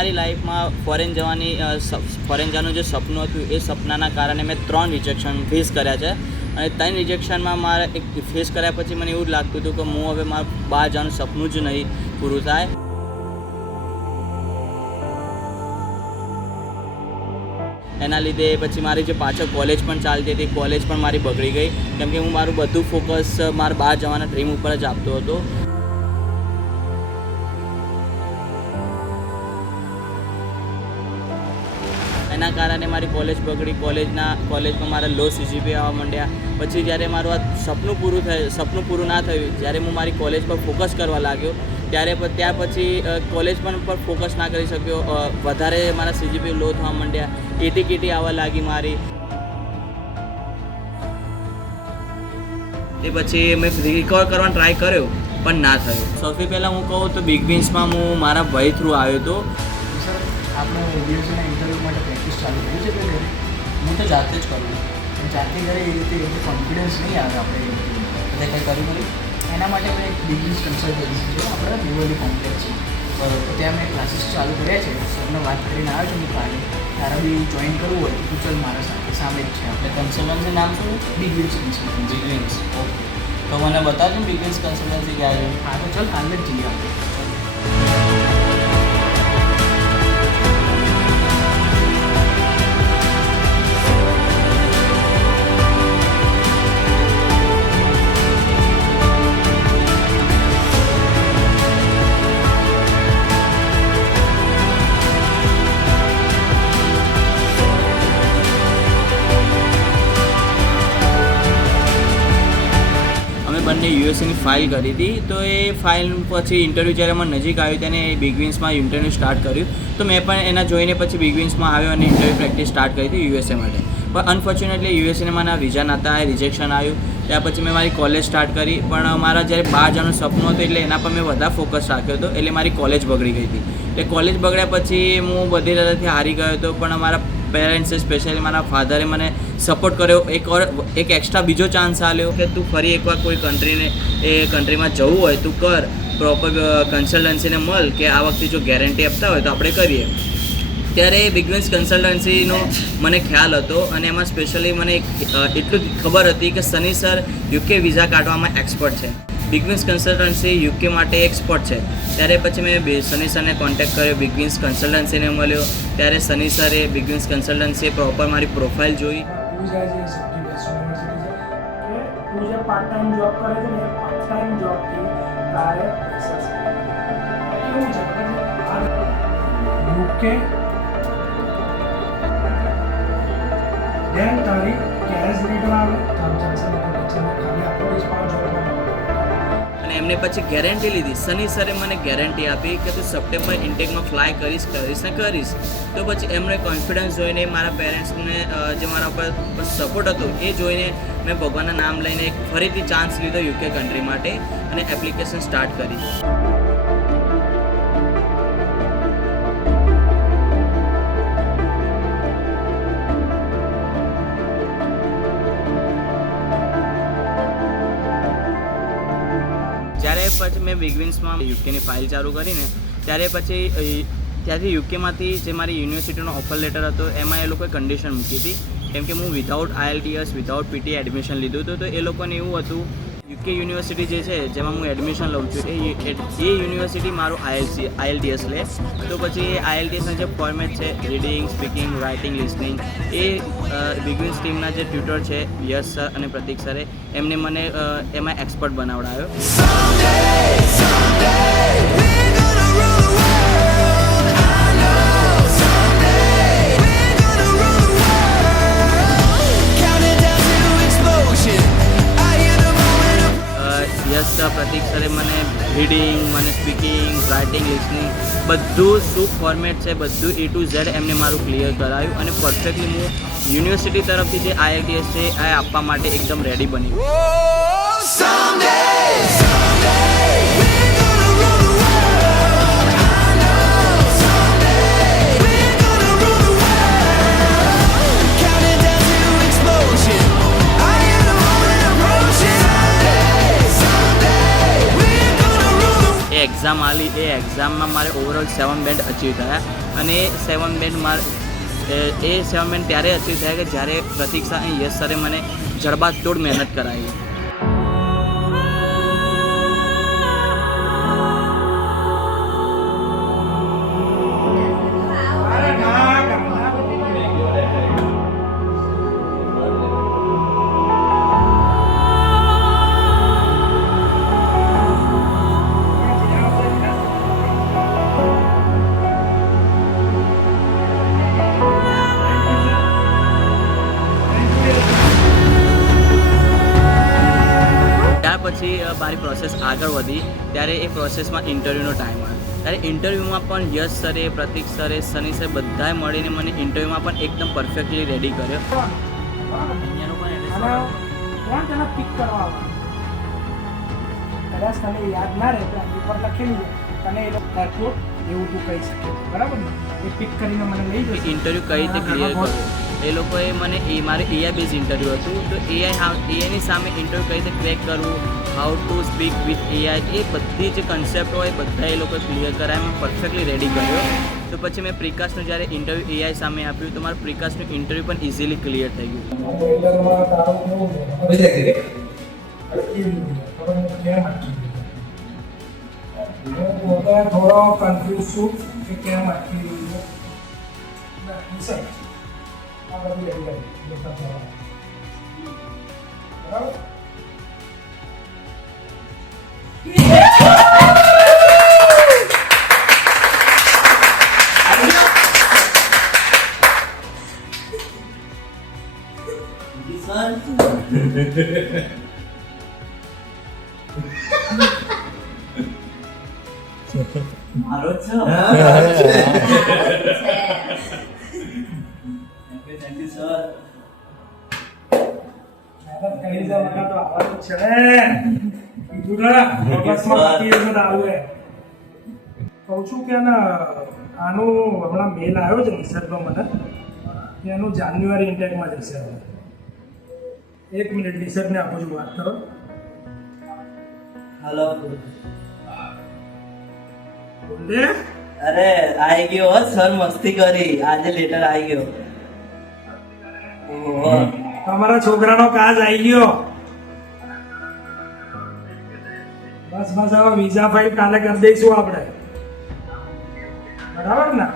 મારી લાઈફમાં ફોરેન જવાનું જે સપનું હતું એ સપનાના કારણે મેં 3 રિજેક્શન ફેસ કર્યા છે અને 3 રિજેક્શનમાં મારે એક ફેસ કર્યા પછી મને એવું જ લાગતું હતું કે હું હવે મારું બહાર જવાનું સપનું જ નહીં પૂરું થાય. એના લીધે પછી મારી જે પાછળ કોલેજ પણ ચાલતી હતી, કોલેજ પણ મારી બગડી ગઈ કેમ કે હું મારું બધું ફોકસ મારા બહાર જવાના ડ્રીમ ઉપર જ આપતો હતો. એના કારણે મારી કોલેજ બગડી. કોલેજમાં મારા લો CGPA આવવા માંડ્યા. પછી જ્યારે મારું આ સપનું પૂરું ના થયું, જ્યારે હું મારી કોલેજ પર ફોકસ કરવા લાગ્યો ત્યાર પછી કોલેજ પર ફોકસ ના કરી શક્યો. વધારે મારા CGPA લો થવા માંડ્યા, એટી આવવા લાગી મારી. તે પછી મેં રિકવર કરવાનો ટ્રાય કર્યો પણ ના થયું. સૌથી પહેલાં હું કહું તો બિગ વિન્સમાં હું મારા ભાઈ થ્રુ આવ્યો હતો. આપણે દિવસના ઇન્ટરવ્યૂ માટે પ્રેક્ટિસ ચાલુ કરી છે કે હું તો જાતે જ કરું જાતે કરે એ રીતે એટલું કોન્ફિડન્સ નહીં આવે આપણે એટલે કંઈ કર્યું એના માટે મેં એક બિઝનેસ કન્સલ્ટન્સી છે આપણા રિવોલી કોમ્પ્લેક્સ છે. બરાબર, તો ત્યાં મેં ક્લાસીસ ચાલુ કર્યા છે. સરને વાત કરીને આવ્યો છું હું કાલે. તારે બી જોઈન કરવું હોય તો ચાલ મારા સાથે સામે જ છે. એટલે કન્સલ્ટન્સી નામ શું? Big wins consultancy. Big wins. Okay, તો મને બતાવજો બિગ વિન્સ કન્સલ્ટન્સી ક્યાં છે. હા તો ચાલ કાલે જ જઈએ આપણે. બંને યુએસએની ફાઇલ કરી હતી. તો એ ફાઇલ પછી ઇન્ટરવ્યૂ જ્યારે મને નજીક આવ્યું તેને બિગ વિન્સમાં ઇન્ટરવ્યૂ સ્ટાર્ટ કર્યું. તો મેં પણ એના જોઈને પછી બિગ વિન્સમાં આવ્યો અને ઇન્ટરવ્યૂ પ્રેક્ટિસ સ્ટાર્ટ કરી હતી USA માટે. પણ અનફોર્ચ્યુનેટલી યુએસએને મને વિઝા નહોતા, રિજેક્શન આવ્યું. ત્યાર પછી મેં મારી કોલેજ સ્ટાર્ટ કરી. પણ મારા જ્યારે બહાર જવાનું સપનું હતું એટલે એના પર મેં વધારે ફોકસ રાખ્યો હતો, એટલે મારી કોલેજ બગડી ગઈ હતી. એટલે કોલેજ બગડ્યા પછી હું બધી રીતેથી હારી ગયો હતો. પણ મારા પેરેન્ટ્સે સ્પેશિયલી મારા ફાધરે મને સપોર્ટ કર્યો. એક એક્સ્ટ્રા બીજો ચાન્સ આપ્યો કે તું ફરી એકવાર કોઈ કન્ટ્રીમાં જવું હોય તું કર, પ્રોપર કન્સલ્ટન્સીને મળ કે આ વખતે જો ગેરંટી આપતા હોય તો આપણે કરીએ. ત્યારે બિગ વિન્સ કન્સલ્ટન્સીનો મને ખ્યાલ હતો અને એમાં સ્પેશિયલી મને એટલું ખબર હતી કે સની સર UK વિઝા કાઢવામાં એક્સપર્ટ છે. બિગ વિન્સ કન્સલ્ટન્સી UK માટે એક્સપર્ટ છે. ત્યારે પછી મેં સની સરને કોન્ટેક્ટ કર્યો, બિગ વિન્સ કન્સલ્ટન્સીને મળ્યો. ત્યારે સની સરે બિગ વિન્સ કન્સલ્ટન્સીએ પ્રોપર મારી પ્રોફાઇલ જોઈ. તું જે પાર્ટ ટાઈમ જોબ કરે છે ને પાર્ટ ટાઈમ જોબથી તારે પૈસા કેવું છે UK દેન તારી કેશ રિટર્ન આવે કામ ચાલશે ને ખાલી આપણો ડિસ્કાઉન્ટ જોબ અને એમને પછી ગેરંટી લીધી. સની સરે મને ગેરંટી આપી કે તું સપ્ટેમ્બર ઇન્ટેકમાં ફ્લાય કરીશ. તો પછી એમનો કોન્ફિડન્સ જોઈને મારા પેરેન્ટ્સને જે મારા પર સપોર્ટ હતો એ જોઈને મેં ભગવાનના નામ લઈને ફરીથી ચાન્સ લીધો UK કન્ટ્રી માટે અને એપ્લિકેશન સ્ટાર્ટ કરી. જ્યારે પછી મેં બિગ વિન્સમાં UKની ફાઇલ ચાલુ કરીને ત્યારે પછી ત્યાંથી UKમાંથી જે મારી યુનિવર્સિટીનો ઓફર લેટર હતો એમાં એ લોકોએ કન્ડિશન મૂકી હતી કેમ કે હું without IELTS without PT admission લીધું હતું. તો એ લોકોને એવું હતું UK યુનિવર્સિટી જે છે જેમાં હું એડમિશન લઉં છું એ યુનિવર્સિટી મારું IELTS લે. તો પછી IELTSના જે ફોર્મેટ છે રીડિંગ, સ્પીકિંગ, રાઇટિંગ, લિસનિંગ એ બિગ વિન્સ ટીમના જે ટ્યુટર છે યશ સર અને પ્રતિક સરે એમને મને એમાં એક્સપર્ટ બનાવડાવ્યો. યશ સર, પ્રતિક સરે મને રીડિંગ, મને સ્પીકિંગ, રાઇટિંગ, લિસનિંગ બધું શું ફોર્મેટ છે બધું A to Z એમને મારું ક્લિયર કરાવ્યું અને પરફેક્ટલી હું યુનિવર્સિટી તરફથી જે IELTS છે એ આપવા માટે એકદમ રેડી બની. એક્ઝામ આલી એ એક્ઝામમાં મારે ઓવરઓલ 7 બેન્ડ અચીવ થયા અને એ 7 બેન્ડ ત્યારે અચીવ થયા કે જ્યારે પ્રતીક્ષા અને યશ સરે મને જડબાતોડ મહેનત કરાવી. પછી મારી પ્રોસેસ આગળ વધી ત્યારે એ પ્રોસેસમાં ઇન્ટરવ્યૂનો ટાઈમ આવ્યો ત્યારે ઇન્ટરવ્યૂમાં પણ યશ સરે, પ્રતીક સરે, સની સર બધાએ મળીને મને ઇન્ટરવ્યૂમાં પણ એકદમ પરફેક્ટલી રેડી કર્યો. કોણ તને પિક કરવા આવે? કદાચ તને યાદ ના રહે તો ઉપર લખેલું તને એરપોર્ટ એવું તું કહી શકે, બરાબર ને? એ પિક કરીને મને લઈ જશે. ઇન્ટરવ્યૂ કઈ રીતે ક્લિયર કર્યું એ લોકોએ મને મારે એઆઈ બેઝ ઇન્ટરવ્યૂ હતું તો એઆઈની સામે ઇન્ટરવ્યૂ કઈ રીતે ક્રેક કરવું, how to speak with AI, એ બધી જે કન્સેપ્ટ હોય બધા એ લોકોએ ક્લિયર કરાય. મેં પરફેક્ટલી રેડી કર્યો. તો પછી મેં પ્રિકાશનું જ્યારે ઇન્ટરવ્યૂ એઆઈ સામે આપ્યું તો મારું પ્રિકાશનું ઇન્ટરવ્યૂ પણ ઇઝીલી ક્લિયર થઈ ગયું. થોડો કન્ફ્યુઝ છું કે કેમ અટકી રહ્યું છે. બરાબર. મારો છો. Thank you sir. કહી દો મને તો આવવાનું છે ને. કીધું ને ઓગસ્ટમાં બાકી છે તો આવું. કહું છું કે આનું હમણાં મેલ આવ્યો છે નિસર્ગનો મને કે એનું જાન્યુઆરી ઇન્ટેકમાં જશે. 1 મિનિટ નિસર્ગને આપો છું, વાત કરો. હેલો. બોલે. અરે આવી ગયો હો સર, મસ્તી કરી. આજે લેટર આવી ગયો. ઓહો, તમારા છોકરાનો કાજ આવી ગયો. બસ બસ હવે વિઝા ફાઇલ કાલે કરી દઈશું આપણે, બરાબર ને?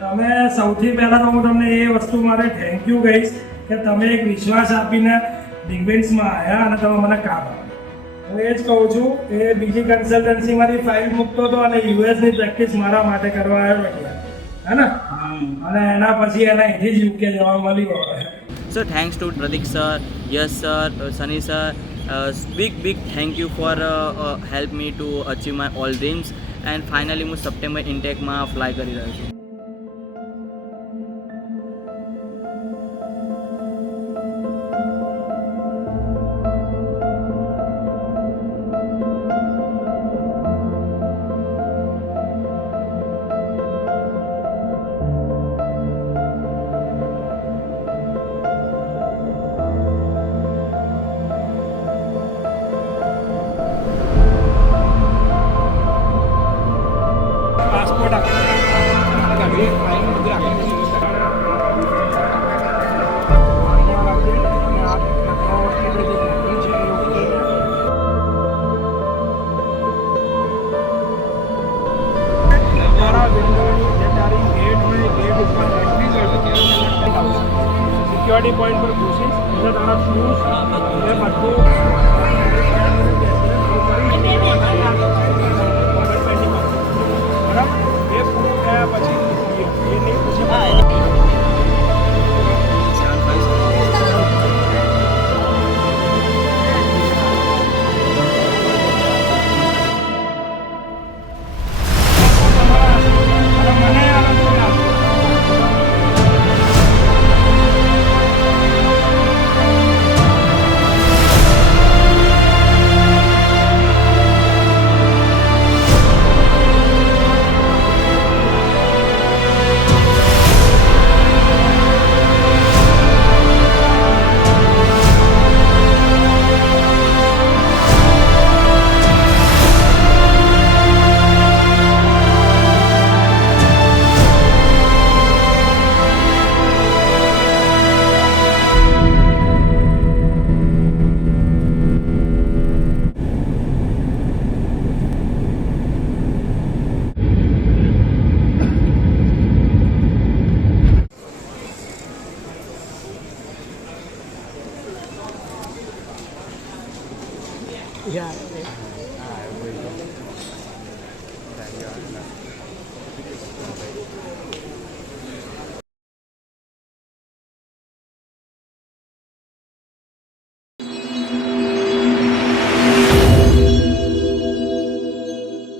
તમે સૌથી પહેલાં તો હું તમને એ વસ્તુ મારે થેન્ક યુ કહીશ કે તમે એક વિશ્વાસ આપીને બિગબેન્સમાં આવ્યા અને તમે મને કામ આપ્યું. હું એ જ કહું છું કે બીજી કન્સલ્ટન્સીમાંથી ફાઇલ મૂકતો હતો અને યુએસની પ્રેક્ટિસ મારા માટે કરવા આવ્યો અહીંયા, હે ને? અને એના પછી એને અહીંથી જ યુકે જવા મળ્યું હવે. So thanks to Pratik sir, Yash sir, Sunny sir, big thank you for help me to achieve my all dreams and finally હું સપ્ટેમ્બર ઇન્ટેકમાં ફ્લાય કરી રહ્યો છું. પાસપોર્ટ આપો. સિક્યોરિટી પોઈન્ટ પર ઘૂસીશ એટલે તારા શૂઝ એ બધું